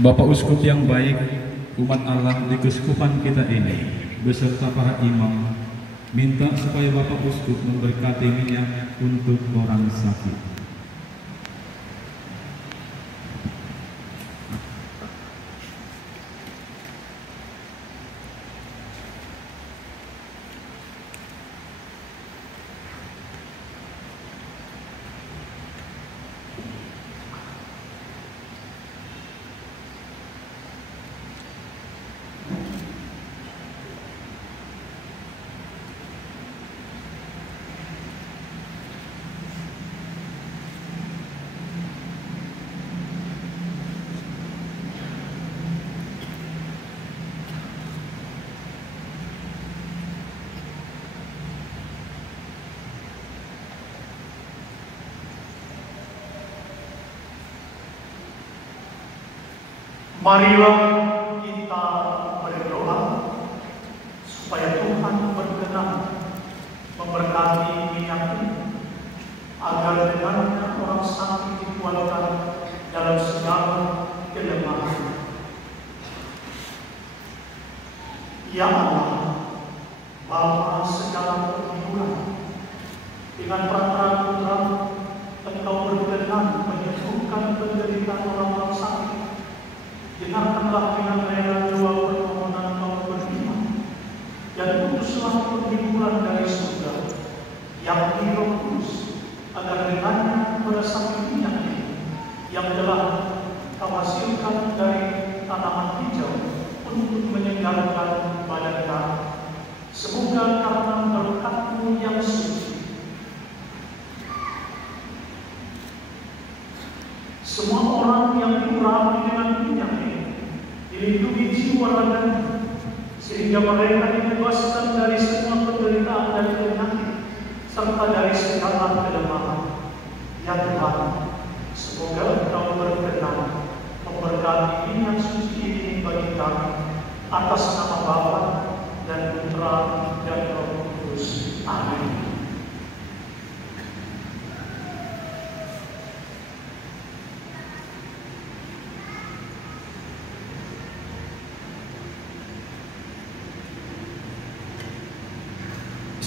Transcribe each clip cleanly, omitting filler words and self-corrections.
Bapak Uskup yang baik, umat Allah di keuskupan kita ini, beserta para imam, minta supaya Bapak Uskup memberkati minyak untuk orang sakit. Marilah kita berdoa supaya Tuhan berkenan memberkati minyak ini, agar dengannya orang sakit dikuatkan dalam segala kelemahan. Ya Allah, Bapa segala perhiburan, dengan perantara Putra Engkau berkenan menyembuhkan penderitaan orang-orang sakit. Dengarkanlah dengan rela doa permohonan kaum beriman, dan utuslah perlindungan dari surga yang di Roh Kudus, agar dengannya meresapi minyak ini yang telah Kau hasilkan dari tanaman hijau untuk menyegarkan badan kami. Semoga karena berkat-Mu yang suci, semua orang yang diurapi dengan minyak ini dilindungi jiwa raganya, sehingga mereka dibebaskan dari semua penderitaan dan penyakit, serta dari segala kelemahan. Ya Tuhan, semoga Engkau berkenan memberkati minyak suci ini bagi kami, atas nama Bapa dan Putra dan Roh Kudus. Amin.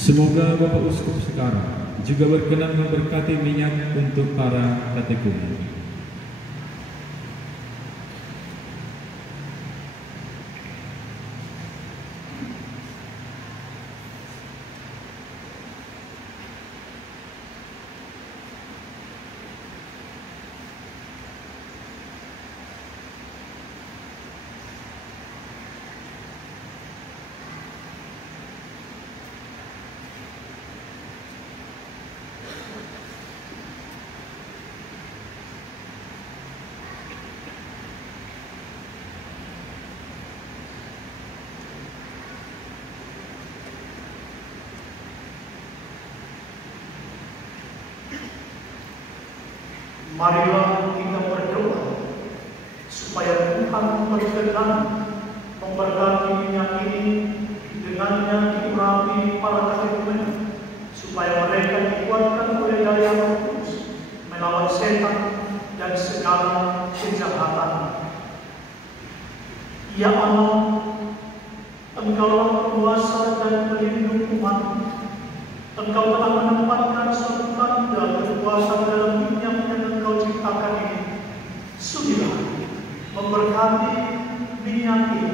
Semoga Bapak Uskup sekarang juga berkenan memberkati minyak untuk para katekumen. Marilah kita berdoa supaya Tuhan berkenan memberkati minyak ini, dengannya diurapi para katekumen, supaya mereka dikuatkan oleh daya Roh Kudus melawan setan dan segala kejahatan. Ya Allah, Engkaulah penguasa dan pelindung umat. Engkau telah menempatkan suatu tanda kekuasaan dalam minyak yang Engkau ciptakan ini. Sudilah memberkati minyak ini,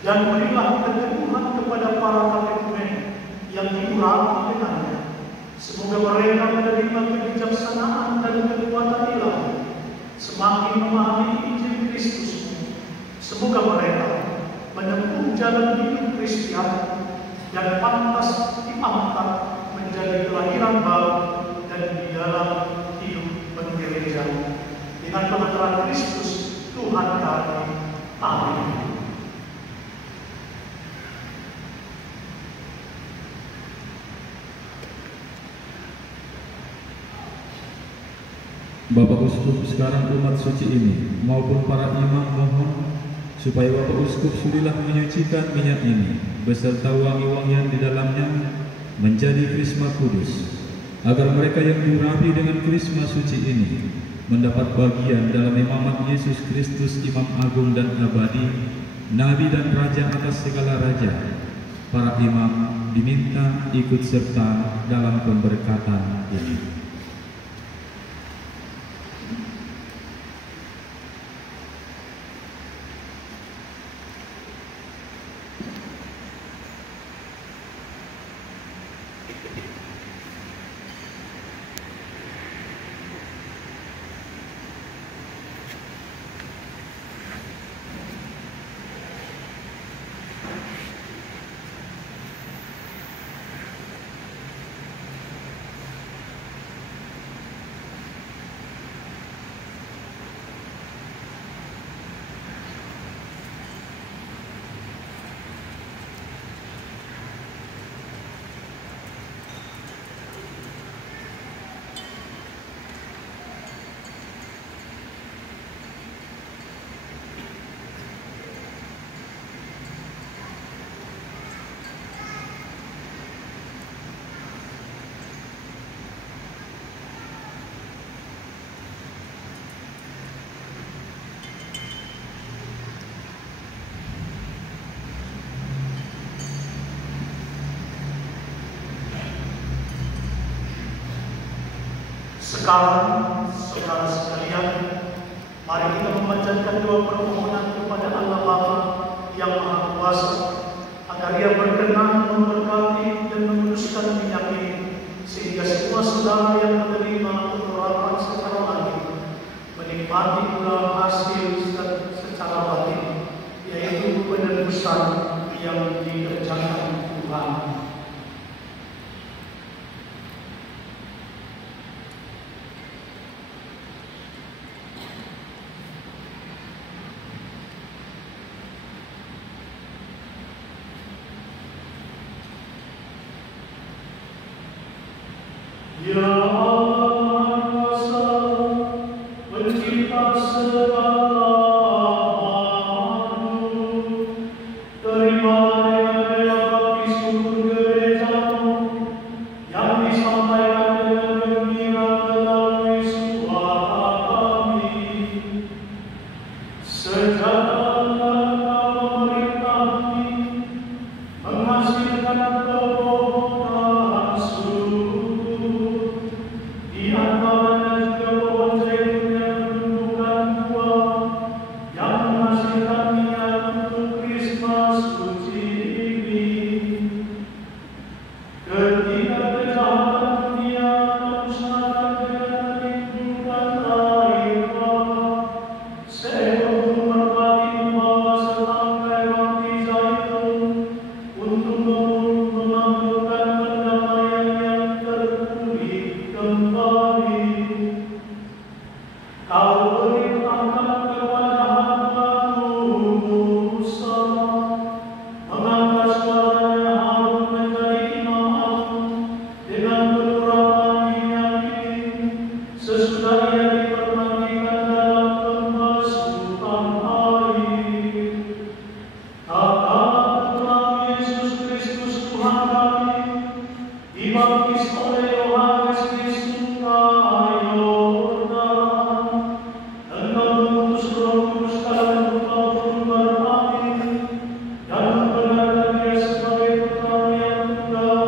dan berilah keteguhan kepada para katekumen yang diurapi dengannya. Semoga mereka menerima kebijaksanaan dan kekuatan ilahi, semakin memahami Injil Kristus. Semoga mereka menempuh jalan hidup Kristiani dan pantas diangkat menjadi kelahiran baru dan di dalam hidup bergereja. Dengan pemeteran Kristus Tuhan kami. Amin. Bapak Uskup sekarang umat suci ini maupun para imam mohon supaya Bapak Uskup sudilah menyucikan minyak ini beserta wangi-wangian di dalamnya menjadi krisma kudus, agar mereka yang diurapi dengan krisma suci ini mendapat bagian dalam imamat Yesus Kristus, Imam Agung dan Abadi, Nabi dan Raja atas segala raja. Para imam diminta ikut serta dalam pemberkatan ini. Sekarang, saudara sekalian, mari kita memanjatkan doa permohonan kepada Allah Bapa yang Maha Kuasa, agar Ia berkenan memberkati dan meneruskan minyak ini, sehingga semua saudara yang menerima pengharapan secara lahir menikmati pula hasil secara batin, yaitu penebusan yang dikerjakan Tuhan. Ya Allah Maha Kuasa, Pencipta segala makhluk, terimalah dengan bela bakti syukur gereja-Mu yang disampaikan dengan gembira melalui suara kami. Sejak Engkau memerintah menghasilkan kebohongan suruh di antaranya juga pohon zaitun yang bertumbuhan buah yang menghasilkan minyak untuk Kristus suci ini. Ketika kejahatan dunia musnahkan dengan kehidupan akhirah, seekor merpati membawa setangkai roti zaitun untuk mengambilkan perdamaian yang terpulih kembali. Kau perintahkan kepada hamba-Mu Musa, mengangkat suaranya Harun menjadi imam agung dengan penurapan minyak ini, sesudah ia dipermandikan dalam pembasuhan air. Tatkala Tuhan Yesus Kristus Tuhan kami dibaptis oleh Yohanes di sungai Yordan, Engkau mengutus Roh Kudus dalam rupa burung berapi dan membenarkan Dia sebagai Putra yang tunggal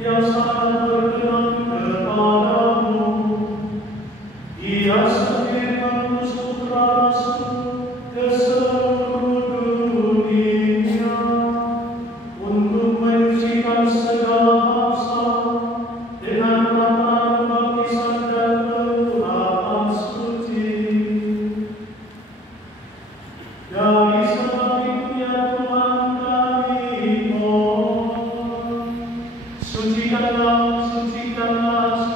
yang sangat berkenan kepadamu. Ia sendiri mengutus Putra Rasul ke seluruh dunia untuk menyucikan segala bangsa dengan peranan baptisan dan pengurapan suci. Dari sebab itu ya Tuhan kami mohon, sucikanlah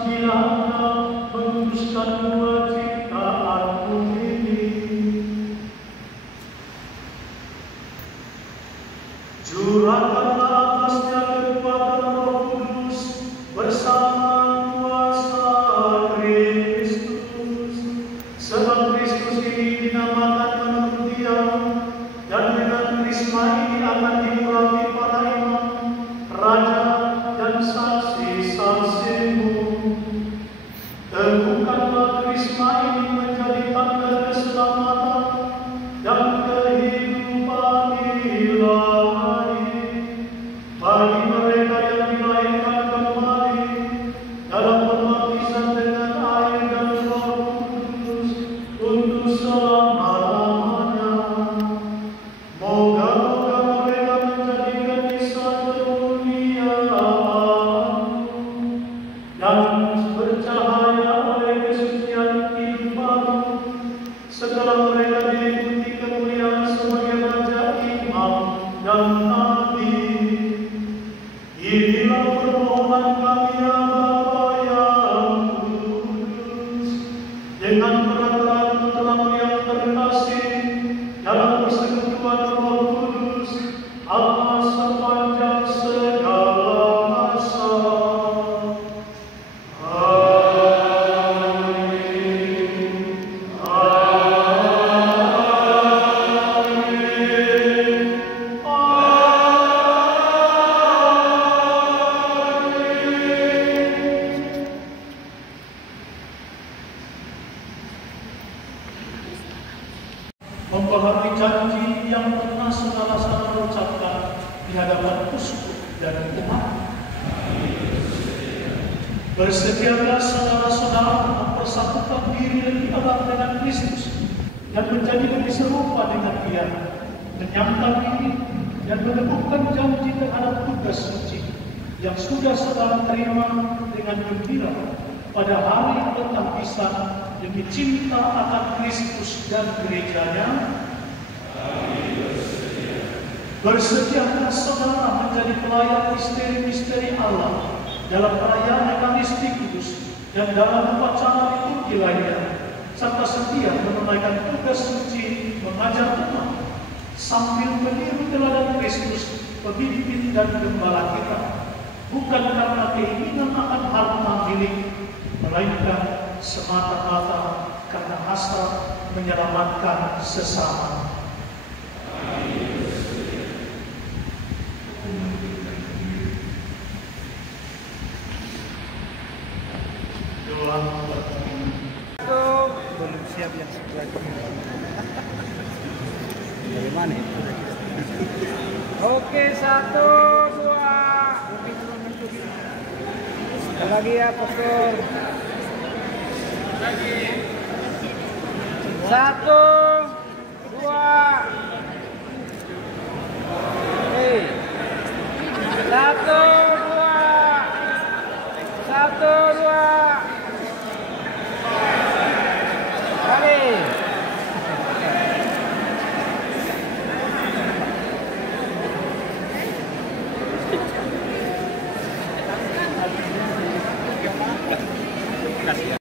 bila Engkau menguduskan dua ciptaan-Mu ini. Curahkanlah atasnya kekuatan Roh Kudus bagi mereka yang dilahirkan kembali dalam pembaptisan dengan air dan Roh Kudus untuk selama-lamanya. Moga-moga mereka menjadi gadis kemuliaan dan bercahaya oleh kesucian hidup baru. Setelah mereka diliputi kemuliaan sebagai Raja, Imam, dan Nabi. Inilah permohonan kami ya Bapa yang kudus, dengan peraturan Putra yang terkasih dalam persekutuan Roh Kudus, Allah sepanjang segala masa. Mempengaruhi janji yang pernah saudara-saudara ucapkan di hadapan uskup dan umat. Bersediakah saudara-saudara mempersatukan diri lebih erat dengan Kristus dan menjadi lebih serupa dengan Dia, menyangkal diri dan meneguhkan janji terhadap tugas suci yang sudah saudara terima dengan gembira pada hari pembaptisan demi cinta akan Kristus dan gerejanya. Bersediakah saudara menjadi pelayan misteri-misteri Allah dalam perayaan Ekaristi Kudus dan dalam upacara liturgi lainnya, serta setia menunaikan tugas suci mengajar umat sambil meniru teladan Kristus, pemimpin dan gembala kita, bukan karena keinginan akan harta milik, melainkan semata-mata karena hasrat menyelamatkan sesama. Doa belum siap yang sebelah kiri. Bagaimana itu? Oke, 1, 2. Lagi ya, Pastor. 1, 2. 1.